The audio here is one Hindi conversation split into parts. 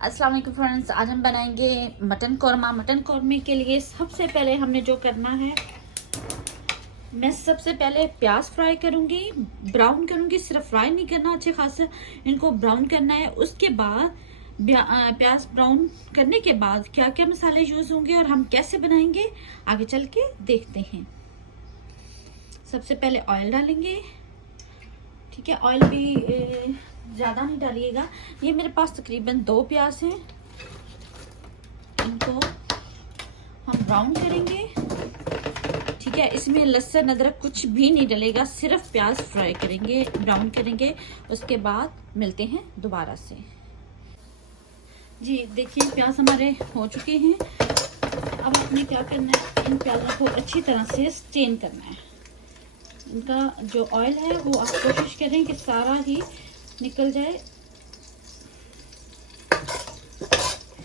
अस्सलाम वालेकुम फ्रेंड्स, आज हम बनाएंगे मटन कौरमा। मटन कौरमे के लिए सबसे पहले हमने जो करना है, मैं सबसे पहले प्याज फ्राई करूंगी, ब्राउन करूंगी। सिर्फ फ्राई नहीं करना, अच्छे खासा इनको ब्राउन करना है। उसके बाद प्याज ब्राउन करने के बाद क्या क्या मसाले यूज होंगे और हम कैसे बनाएंगे आगे चल के देखते हैं। सबसे पहले ऑयल डालेंगे, ठीक है। ऑयल भी ज़्यादा नहीं डालिएगा। ये मेरे पास तकरीबन 2 प्याज हैं, इनको हम ब्राउन करेंगे, ठीक है। इसमें लहसुन अदरक कुछ भी नहीं डलेगा, सिर्फ प्याज फ्राई करेंगे, ब्राउन करेंगे। उसके बाद मिलते हैं दोबारा से। जी देखिए, प्याज हमारे हो चुके हैं। अब आपने क्या करना है, इन प्याजों को अच्छी तरह से स्टेन करना है। इनका जो ऑयल है वो आप कोशिश करें कि सारा ही निकल जाए।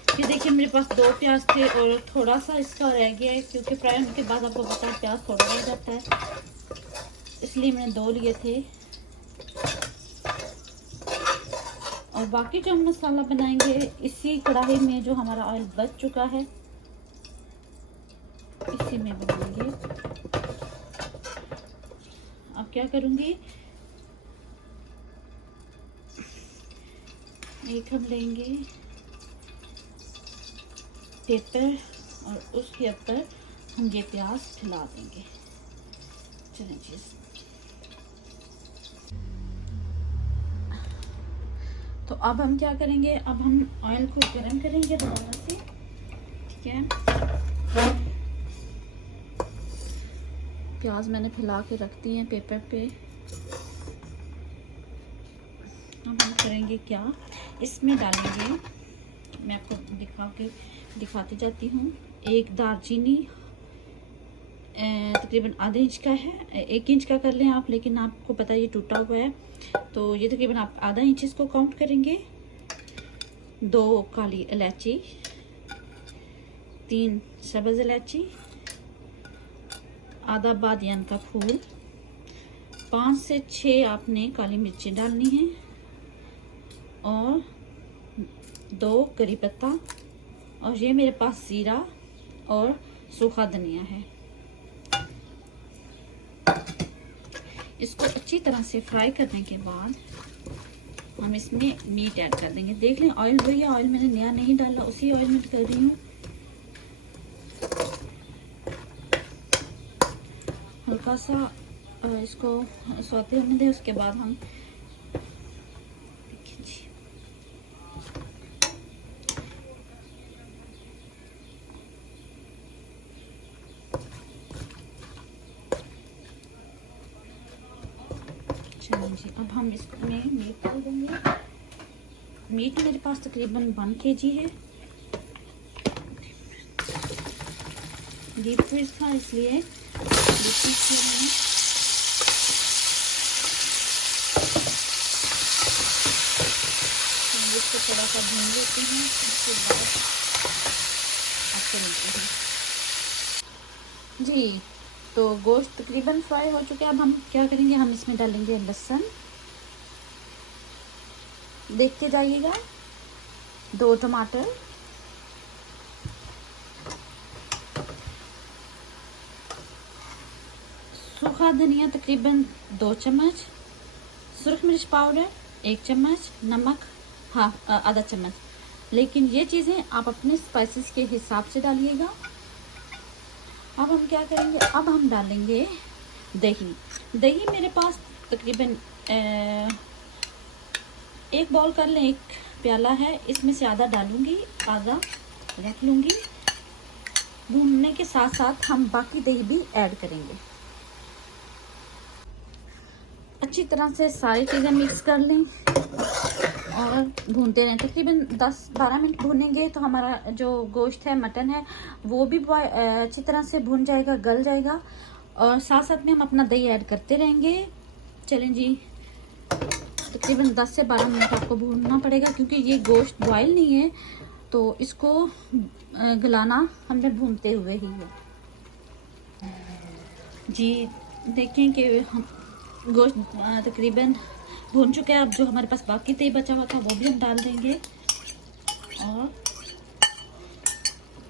ये देखिए, मेरे पास 2 प्याज थे और थोड़ा सा इसका रह गया है, क्योंकि फ्राई होने के बाद आपको पता है प्याज थोड़ा रह जाता है, इसलिए मैंने 2 लिए थे। और बाकी जो हम मसाला बनाएंगे इसी कढ़ाई में, जो हमारा ऑयल बच चुका है इसी में बनाएंगे। अब क्या करूँगी, एक हम लेंगे पेपर और उसके ऊपर हम ये प्याज फैला देंगे। चलें जी, तो अब हम क्या करेंगे, अब हम ऑयल को गर्म करेंगे दोबारा से, ठीक है। प्याज मैंने फैला के रख दी है पेपर पे। अब हम करेंगे क्या, इसमें डालेंगे, मैं आपको दिखाती जाती हूँ। एक दालचीनी तकरीबन आधे इंच का है, 1 इंच का कर लें आप, लेकिन आपको पता है ये टूटा हुआ है, तो ये तकरीबन आप आधा इंच इसको काउंट करेंगे। 2 काली इलायची, 3 सब्ज़ इलायची, आधा बादियान का फूल, 5 से 6 आपने काली मिर्ची डालनी है, और 2 करी पत्ता, और ये मेरे पास जीरा और सूखा धनिया है। इसको अच्छी तरह से फ्राई करने के बाद हम इसमें मीट ऐड कर देंगे। देख लें ऑयल वही है, ऑयल मैंने नया नहीं डाला, उसी ऑयल में कर रही हूँ। हल्का सा इसको सौते होने दें, उसके बाद हम जी, अब हम इसमें मीट डाल देंगे। मीट मेरे पास तकरीबन 1 kg है। डीप फ्रीज था इसलिए डीप फ्रीज किया मैंने। तो इसको थोड़ा सा भून लेते हैं, उसके बाद आपको मिलते हैं जी। तो गोश्त तकरीबन फ्राई हो चुका है। अब हम क्या करेंगे, हम इसमें डालेंगे लहसुन, देखते जाइएगा, 2 टमाटर, सूखा धनिया तकरीबन 2 चम्मच, सुरख मिर्च पाउडर 1 चम्मच, नमक आधा चम्मच। लेकिन ये चीज़ें आप अपने स्पाइसेस के हिसाब से डालिएगा। अब हम क्या करेंगे, अब हम डालेंगे दही। दही मेरे पास तकरीबन 1 बाउल कर लें, 1 प्याला है, इसमें से आधा डालूंगी, आधा रख लूँगी। भूनने के साथ साथ हम बाकी दही भी ऐड करेंगे। अच्छी तरह से सारी चीज़ें मिक्स कर लें और भूनते रहें। तकरीबन 10-12 मिनट भूनेंगे तो हमारा जो गोश्त है, मटन है, वो भी अच्छी तरह से भून जाएगा, गल जाएगा। और साथ साथ में हम अपना दही ऐड करते रहेंगे। चलें जी, तकरीबन 10 से 12 मिनट आपको भूनना पड़ेगा, क्योंकि ये गोश्त बॉयल नहीं है, तो इसको गलाना हमने भूनते हुए ही है जी। देखें कि हम गोश्त तकरीबन भून चुका है। अब जो हमारे पास बाकी दही बचा हुआ था वो भी हम डाल देंगे और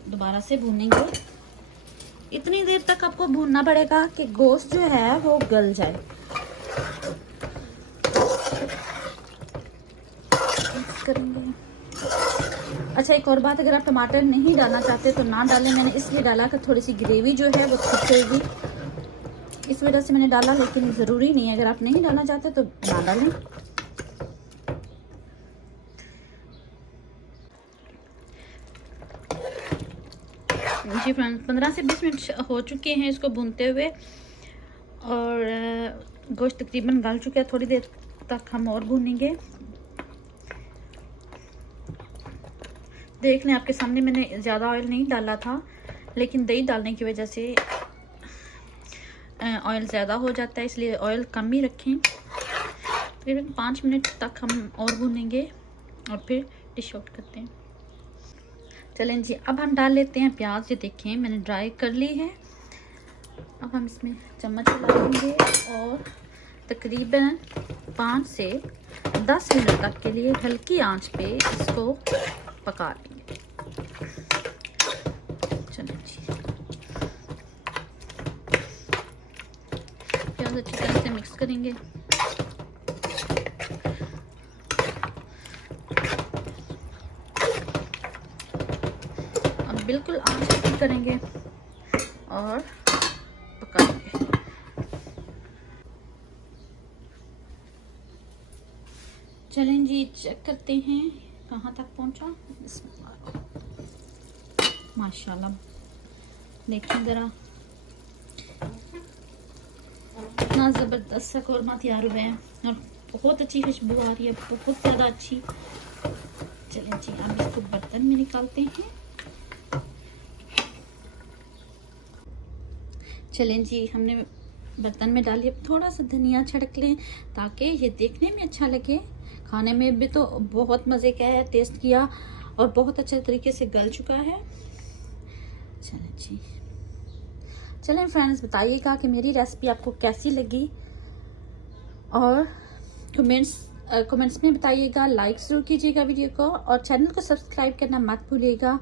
दोबारा से भूनेंगे। इतनी देर तक आपको भूनना पड़ेगा कि गोश्त जो है वो गल जाए। मिक्स करेंगे। अच्छा, एक और बात, अगर आप टमाटर नहीं डालना चाहते तो ना डालें। मैंने इसलिए डाला कि थोड़ी सी ग्रेवी जो है वो छुपेगी, इस वजह से मैंने डाला, लेकिन ज़रूरी नहीं है। अगर आप नहीं डालना चाहते तो ना डालें। जी फ्रेंड्स, 15 से 20 मिनट हो चुके हैं इसको भूनते हुए और गोश्त तकरीबन गल चुका है। थोड़ी देर तक हम और भूनेंगे। देख लें, आपके सामने मैंने ज़्यादा ऑयल नहीं डाला था, लेकिन दही डालने की वजह से ऑयल ज़्यादा हो जाता है, इसलिए ऑयल कम ही रखें। तकरीबन 5 मिनट तक हम और भूनेंगे और फिर डिश आउट करते हैं। चलें जी, अब हम डाल लेते हैं प्याज। ये देखें मैंने ड्राई कर ली है। अब हम इसमें चम्मच लगाएंगे और तकरीबन 5 से 10 मिनट तक के लिए हल्की आंच पे इसको पका लेंगे। चलें जी, प्याज अच्छी तरह से मिक्स करेंगे। अब बिल्कुल आंच हल्की करेंगे और पकाएंगे। चलें जी, चेक करते हैं कहाँ तक पहुँचा। माशाल्लाह, देखिए ज़रा इतना ज़बरदस्त सा कौरमा तैयार हुआ है और बहुत अच्छी खुशबू आ रही है, बहुत ज़्यादा अच्छी। चलें जी, अब इसको बर्तन में निकालते हैं। चलें जी, हमने बर्तन में डालिए। थोड़ा सा धनिया छिड़क लें ताकि ये देखने में अच्छा लगे, खाने में भी तो बहुत मज़े का है। टेस्ट किया और बहुत अच्छे तरीके से गल चुका है। चलें जी, चलें फ्रेंड्स, बताइएगा कि मेरी रेसिपी आपको कैसी लगी और कमेंट्स में बताइएगा। लाइक ज़रूर कीजिएगा वीडियो को और चैनल को सब्सक्राइब करना मत भूलिएगा।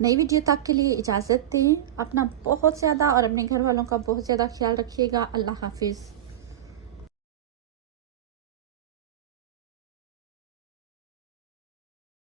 नई वीडियो तक के लिए इजाज़त दें। अपना बहुत ज़्यादा और अपने घर वालों का बहुत ज़्यादा ख्याल रखिएगा। अल्लाह हाफिज़।